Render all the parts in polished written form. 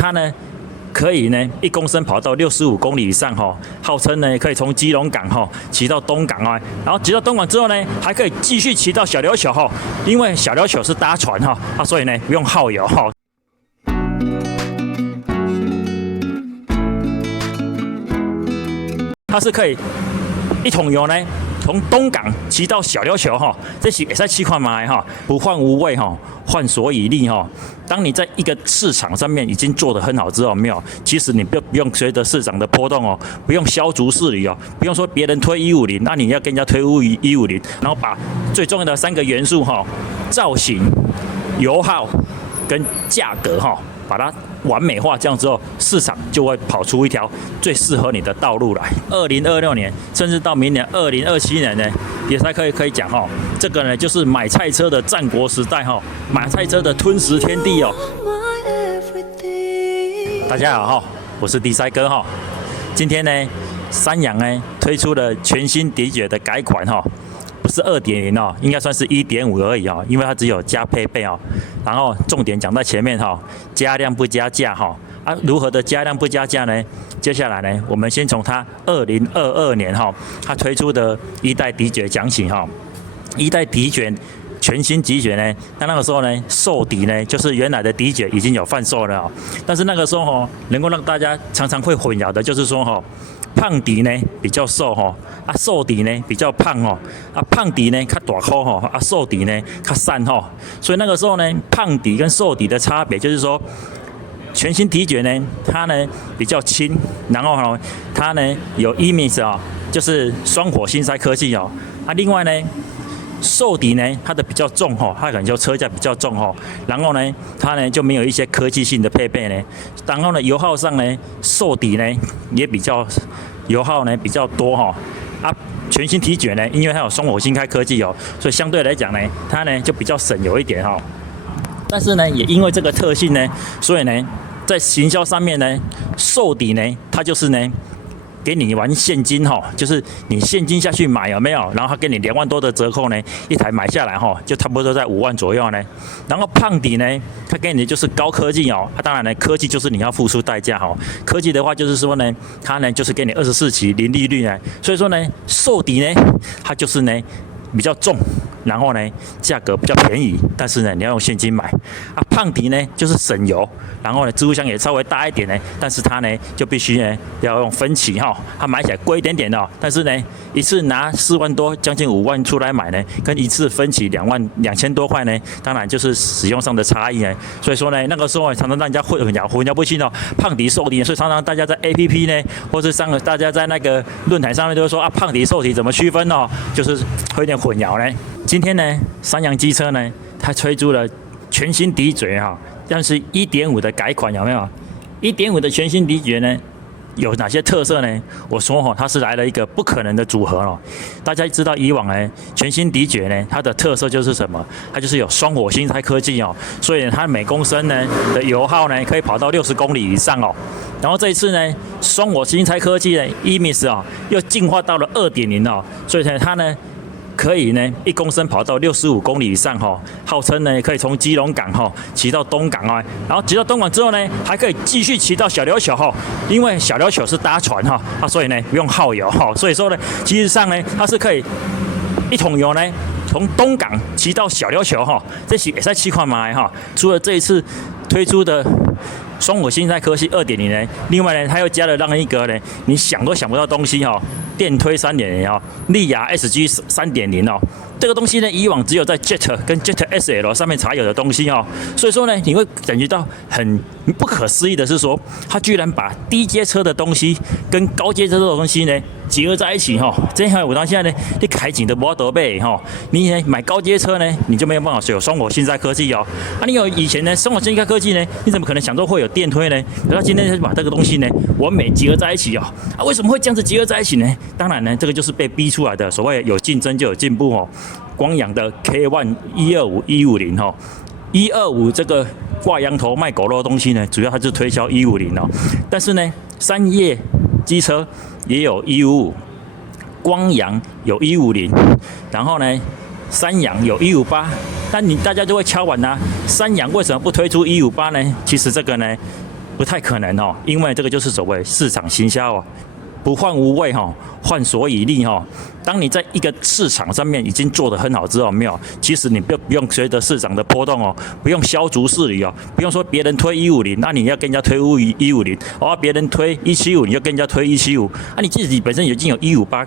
它呢可以呢1公升跑到65公里以上哈，號稱呢可以從基隆港哈騎到東港啊，然後騎到東港之後呢，還可以繼續騎到小琉球哈，因為小琉球是搭船哈，所以呢不用耗油哈。它是可以一桶油呢，從東港騎到小琉球哈，這是也在氣塊買哈，不患無味哈，患所以利哈。當你在一個市場上面已經做得很好之後，沒有，其實你不用隨着市場的波動哦，不用削足適履哦，不用說別人推150，那你要跟人家推150，然後把最重要的3個元素哈，造型、油耗跟價格哈。把它完美化，這樣之後，市場就會跑出一條最適合你的道路來。2026年，甚至到明年2027年呢，也才可以講哈，這個呢就是買菜車的戰國時代哈，買菜車的吞食天地哦。大家好哈，我是迪賽哥哈，今天呢，三陽呢推出了全新迪爵的改款哈。不是2.0哦，應該算是1.5而已哦，因為它只有加配備哦。然後重點講在前面哈，加量不加價哈。如何的加量不加價呢？接下來呢，我們先從它2022年哈，它推出的1代迪爵講起哈。1代迪爵全新迪爵呢，那個時候呢，瘦迪呢就是原來的迪爵已經有販售了哦。但是那個時候哈，能夠讓大家常常會混淆的就是說哈。胖迪呢比較瘦哈，瘦迪呢比較胖哦，胖迪呢較大顆哈，瘦迪呢較散哈，所以那個時候呢，胖迪跟瘦迪的差別就是說，全新迪爵呢，它呢比較輕，然後呢，它呢有 EMIS 啊，就是雙火星塞科技哦，另外呢。瘦迪呢，它的比較重哈，它可能就車架比較重哈，然後呢，它呢就沒有一些科技性的配備呢，然後呢，油耗上呢，瘦迪呢也比較油耗呢比較多哈，全新迪爵呢，因為它有雙火星開科技哦，所以相對來講呢，它呢就比較省油一點哈，但是呢，也因為這個特性呢，所以呢，在行銷上面呢，瘦迪呢，它就是呢。給你玩現金哈，就是你現金下去買有沒有？然後他給你2萬多的折扣呢，一台買下來哈，就差不多在5萬左右呢。然後胖迪呢，他給你的就是高科技哦，當然呢，科技就是你要付出代價哈。科技的話就是說呢，它呢就是給你24期零利率呢，所以說呢，瘦迪呢，它就是呢比較重。然後呢，價格比較便宜，但是呢，你要用現金買。胖迪呢就是省油，然後呢，置物箱也稍微大一點呢，但是它呢就必須呢要用分期哈，它買起來貴一點點的，但是呢，一次拿4萬多，將近5萬出來買呢，跟一次分期22000多塊呢，當然就是使用上的差異呢。所以說呢，那個時候常常讓人家混淆不清哦，胖迪瘦迪，所以常常大家在 APP 呢，或是大家在那個論壇上面都會說胖迪瘦迪怎麼區分哦，就是會有點混淆呢。今天呢，三陽機車呢，它推出了全新迪爵哈，但是1.5的改款有沒有？1.5的全新迪爵呢，有哪些特色呢？我說哈，它是來了一個不可能的組合哦。大家知道以往呢，全新迪爵呢，它的特色就是什麼？它就是有雙火星塞科技哦，所以它每公升呢的油耗呢可以跑到60公里以上哦。然後這一次呢，雙火星塞科技呢 ，EMIS 啊，又進化到了2.0哦，所以呢，它呢。可以呢，1公升跑到65公里以上哈，號稱呢可以從基隆港哈騎到東港啊，然後騎到東港之後呢，還可以繼續騎到小琉球哈，因為小琉球是搭船哈，所以呢不用耗油哈，所以說呢，其實上呢它是可以一桶油呢從東港騎到小琉球哈，這是也在氣塊買哈。除了這一次推出的雙火星塞科技2.0呢，另外呢它又加了讓一個呢你想都想不到的東西哈。電推3.0哦，利亞 SG 3.0哦，這個東西呢，以往只有在 Jet 跟 Jet SL 上面才有的東西哦，所以說呢，你會感覺到很不可思議的是說，它居然把低階車的東西跟高階車的東西呢結合在一起哈，這樣我到現在呢，你開景的摩托背哈，你呢買高階車呢，你就沒有辦法有雙火星塞科技哦，你有以前呢雙火星塞科技呢，你怎麼可能想說會有電推呢？可是今天就把這個東西呢完美結合在一起哦，為什麼會這樣子結合在一起呢？當然呢，這個就是被逼出來的。所謂有競爭就有進步哦。光陽的 K1 125 150哈，125這個掛羊頭賣狗肉的東西呢，主要它是推銷150哦。但是呢，三葉機車也有155，光陽有150，然後呢，三陽有158。但大家就會敲碗啊，三陽為什麼不推出158呢？其實這個呢。不太可能哦，因為這個就是所謂市場行銷哦。不患無位哈，患所以利哈。當你在一個市場上面已經做得很好之後，沒有，其實你不用隨着市場的波動哦，不用削足適履哦，不用說別人推150，那你要跟人家推150，別人推175，你要跟人家推175，你自己本身已經有158，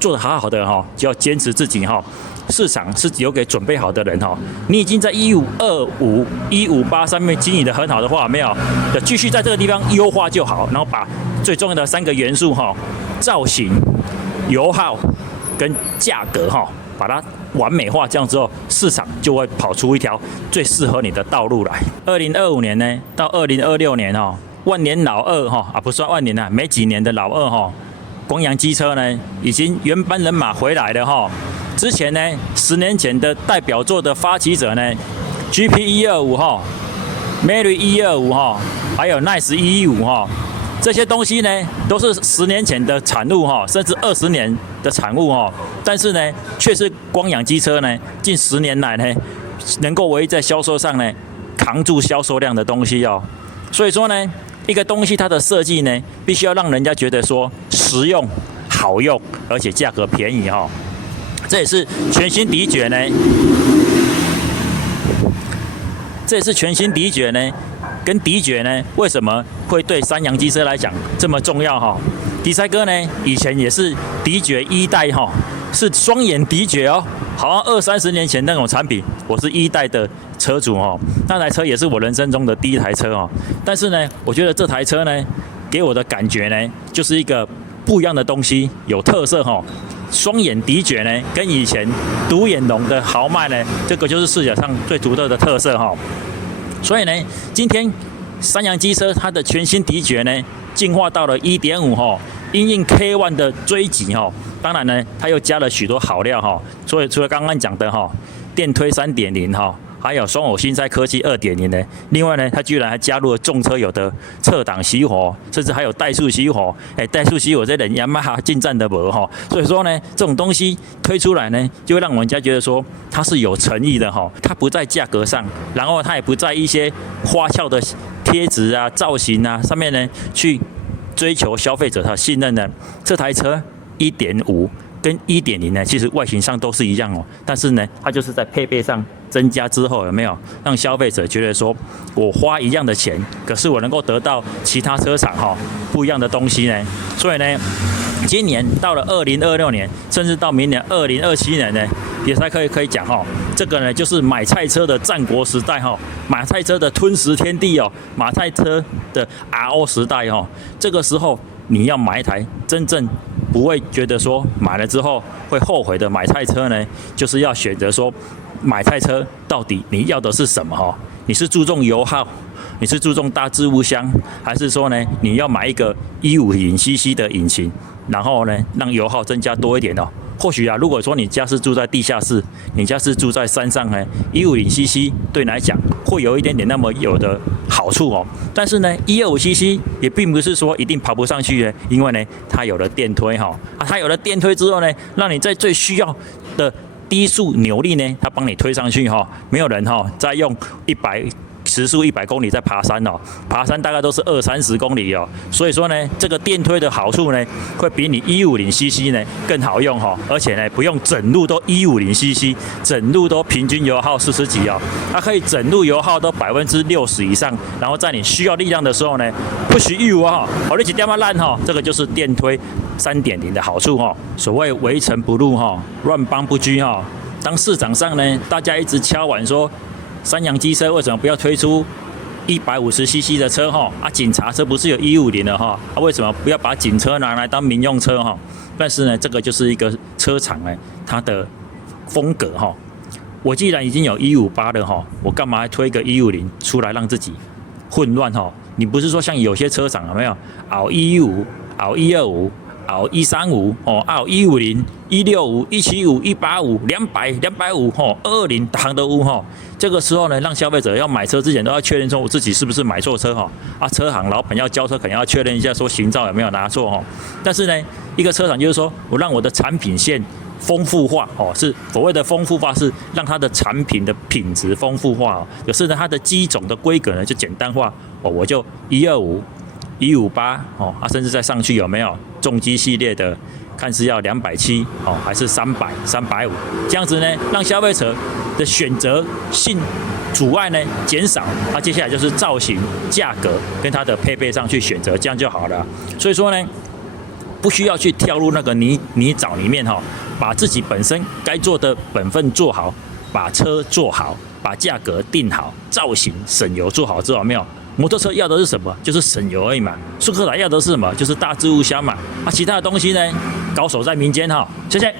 做得好好的哈，就要堅持自己哈。市場是留給準備好的人哈，你已經在1525、158上面經營得很好的話，沒有，就繼續在這個地方優化就好，然後把最重要的3個元素哈，造型、油耗跟價格哈，把它完美化，這樣之後市場就會跑出一條最適合你的道路來。2025年呢到2026年哈，萬年老二哈不算萬年了，沒幾年的老二哈，光陽機車呢已經原班人馬回來了哈。之前呢，10年前的代表作的發起者呢 ，GP125 哈 ，Mary 125哈，還有 Nice 115哈，這些東西呢都是10年前的產物哈，甚至20年的產物哈。但是呢，卻是光陽機車呢近10年來呢，能夠唯一在銷售上呢扛住銷售量的東西哦。所以說呢，一個東西它的設計呢，必須要讓人家覺得說實用、好用，而且價格便宜哈。這也是全新迪爵呢，跟迪爵呢，為什麼會對三陽機車來講這麼重要哈？迪賽哥呢，以前也是迪爵1代哈，是雙眼迪爵哦，好像20-30年前那種產品，我是1代的車主哦，那台車也是我人生中的第一台車哦。但是呢，我覺得這台車呢，給我的感覺呢，就是一個不一樣的東西，有特色哈。雙眼迪爵呢，跟以前獨眼龍的豪邁呢，這個就是視覺上最獨特的特色哈。所以呢，今天三陽機車它的全新迪爵呢，進化到了 1.5 哈，因應 K1 的追擊哈。當然呢，它又加了許多好料哈。所以除了剛剛講的哈，電推 3.0 哈。還有雙偶新塞科技 2.0 呢，另外呢，它居然還加入了重車友的側擋熄火，甚至還有怠速熄火。怠速熄火這人雅馬哈進站的無哈，所以說呢，這種東西推出來呢，就會讓人家覺得說它是有誠意的哈，它不在價格上，然後它也不在一些花俏的貼紙啊、造型啊上面呢去追求消費者的信任呢。這台車 1.5 跟 1.0 呢，其實外形上都是一樣哦，但是呢，它就是在配備上增加之後，有沒有讓消費者覺得說，我花一樣的錢，可是我能夠得到其他車廠哈不一樣的東西呢？所以呢，今年到了2026年，甚至到明年2027年呢，也才可以講哈，這個呢就是買菜車的戰國時代哈，買菜車的吞食天地哦，買菜車的 RO 時代哦，這個時候你要買一台真正不會覺得說買了之後會後悔的買菜車呢，就是要選擇說買菜車到底你要的是什麼哈？你是注重油耗，你是注重大置物箱，還是說呢你要買一個150cc 的引擎，然後呢讓油耗增加多一點哦？或許啊，如果說你家是住在地下室，你家是住在山上呢，150cc 對你來講會有一點點那麼有的好處哦。但是呢，125cc 也並不是說一定跑不上去的，因為呢它有了電推哈，它有了電推之後呢，讓你在最需要的低速扭力呢，它幫你推上去哈，沒有人哈再用時速100公里在爬山哦，爬山大概都是20-30公里哦，所以說呢，這個電推的好處呢，會比你150cc 呢更好用哈，而且呢不用整路都150cc，整路都平均油耗40幾哦，它可以整路油耗都60%以上，然後在你需要力量的時候呢，不許1.5哈，好你一點嘛爛哈，這個就是電推 3.0 的好處哈，所謂圍城不入哈，亂邦不居哈，當市場上呢大家一直敲碗說，三陽機車為什麼不要推出150cc 的車哈？警察車不是有150的哈？為什麼不要把警車拿來當民用車哈？但是呢，這個就是一個車廠呢，它的風格哈。我既然已經有158了哈，我幹嘛還推一個150出來讓自己混亂哈？你不是說像有些車廠有沒有熬115、熬125、熬135哦，熬150、165、175、185、200、250哈，220行都有哈。這個時候呢，讓消費者要買車之前都要確認說我自己是不是買錯車哈。車行老闆要交車，可能要確認一下說行照有沒有拿錯哈。但是呢，一個車廠就是說我讓我的產品線豐富化哦，是所謂的豐富化，是讓它的產品的品質豐富化哦。有時呢，它的機種的規格呢就簡單化哦，我就125、158哦，甚至再上去有沒有重機系列的，看是要270哦，還是300、350這樣子呢，讓消費者的選擇性阻礙呢減少。接下來就是造型、價格跟它的配備上去選擇，這樣就好了。所以說呢，不需要去跳入那個泥沼裡面哈，把自己本身該做的本分做好，把車做好，把價格定好，造型省油做好之後，沒有摩托車要的是什麼？就是省油而已嘛。速克達要的是什麼？就是大置物箱嘛。其他的東西呢，高手在民間哈。謝謝。